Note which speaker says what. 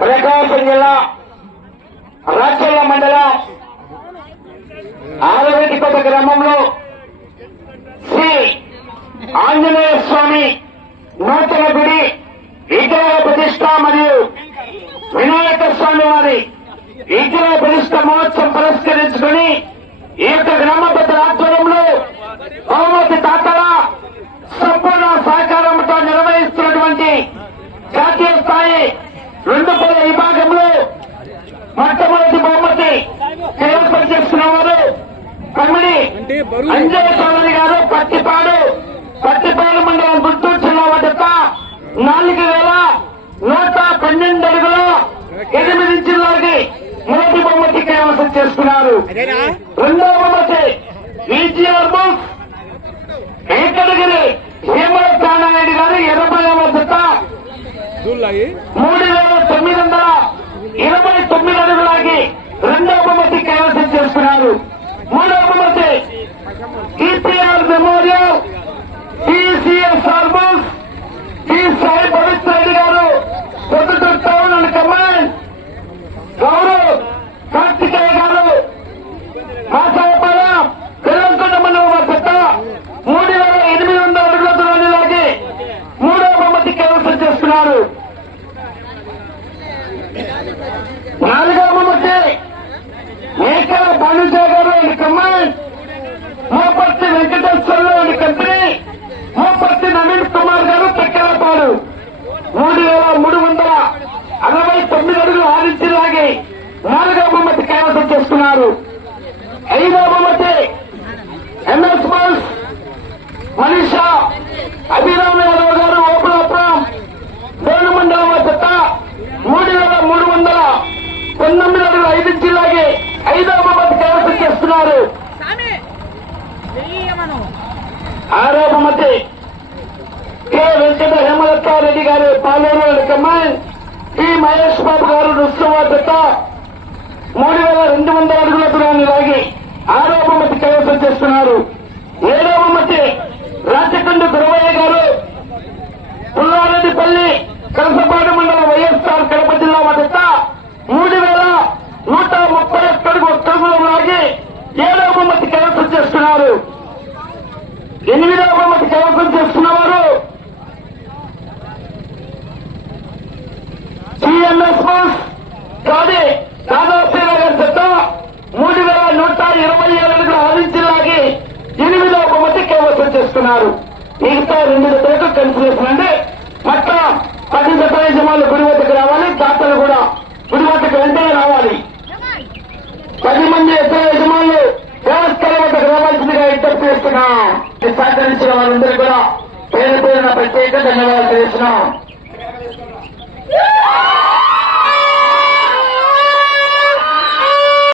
Speaker 1: ప్రకాశం జిల్లా రాచల్ల మండలం ఆరవేటికొండ గ్రామంలో శ్రీ ఆంజనేయ స్వామి నూతన గుడి విగ్రహ ప్రతిష్ట మరియు వినాయక స్వామి వారి విగ్రహ ప్రతిష్ట మహోత్సవం పురస్కరించుకుని ఈ యొక్క గ్రామ పెద్దల స్థాయి రెండు పద విభాగంలో మొట్టమొదటి బహుమతి కైవసం చేస్తున్న వారు కమిడి అంజయ్ చౌదరి గారు పత్తిపాడు పత్తిపాడు మండలం గుంటూరు జిల్లా వద్ద నాలుగు వేల నూట పన్నెండు అడుగుల ఎనిమిది ఇంచులకి మొదటి బహుమతి కైవసం చేసుకున్నారు రెండవ బహుమతి విజిఆర్ బుక్ ఏకడగిరి హేమల ప్రాణారెడ్డి గారు ఎర్రబల్లెల జత మూడు వేల తొమ్మిది వందల ఇరవై తొమ్మిది అడుగులాగి రెండవ బహుమతి కైవసం చేసుకున్నారు మూడవ బహుమతి EPR memorial TCS ఆల్బస్ T Sai Pavitra Reddy garu Proddatur town and command Gaurav Karthikeya garu Masayapalem పిల్లలకొండ మండలం వద్ద మూడు వేల ఎనిమిది వందల అడుగుల దూరాన్ని లాగి మూడవ బహుమతి కైవసం చేస్తున్నారు నాలుగవ బహుమతి Mekala Bhanuja garu and command Moparthi Venkateswarlu and company Moparthi Naveen Kumar garu Tekkalapadu మూడు వేల మూడు వందల అరవై తొమ్మిది అడుగులు ఆరించి లాగి నాలుగవ బహుమతి కైవసం చేసుకున్నారు. ఐదవ బహుమతి ఎంఎస్ బాల్స్ మనీషా అభిరామ్ యాదవ్ గారు ఓపులాపురం దోను మండలం వద్ద మూడు వేల మూడు వందల పంతొమ్మిది అడుగుల ఐదు జిల్లాకి ఐదవ బహుమతి కైవసం చేస్తున్నారు
Speaker 2: స్వామి వెయ్యమను
Speaker 1: ఆరో K Venkata Hemalatha Reddy garu Paluru and command Mahesh Babu garu రుస్తువ మూడు వేల రెండు వందల అడుగుల దూరాన్ని లాగి ఆరో కైవసం చేస్తున్నారు ఏడో బహుమతి రాచకొండ గురవయ్య గారు పుల్లారెడ్డిపల్లి కలసపాడు మండలం వైఎస్ఆర్ కడప జిల్లా వద్ద మూడు వేల నూట ముప్పై ఒక్క అడుగు ఒక్క అడుగులు లాగి ఏడో బహుమతి కైవసం చేస్తున్నారు ఎనిమిదవ బహుమతి కైవసం చేస్తున్నవారు సిఎంఎస్ బస్ కాది దాదాపు నగర్ చెత్త మూడు వేల నూట ఇరవై ఏడు అడుగుల ఆదించిలాగి ఎనిమిదవ మట్టి కైవసం చేస్తున్నారు మిగతా రెండు జతలకు కన్సిలేషన్ అంటే మొత్తం పది జతల యజమానులు గుడి వద్దకు రావాలి జాతలు కూడా గుడి వద్దకు వెంటనే రావాలి పది మంది ఇతర యజమానులు దేవస్థాన వద్దకు రావాల్సిందిగా విజ్ఞప్తి చేస్తున్నాం సహకరించిన వారందరూ కూడా పేరు పేరున ప్రత్యేక ధన్యవాదాలు తెలుస్తున్నాం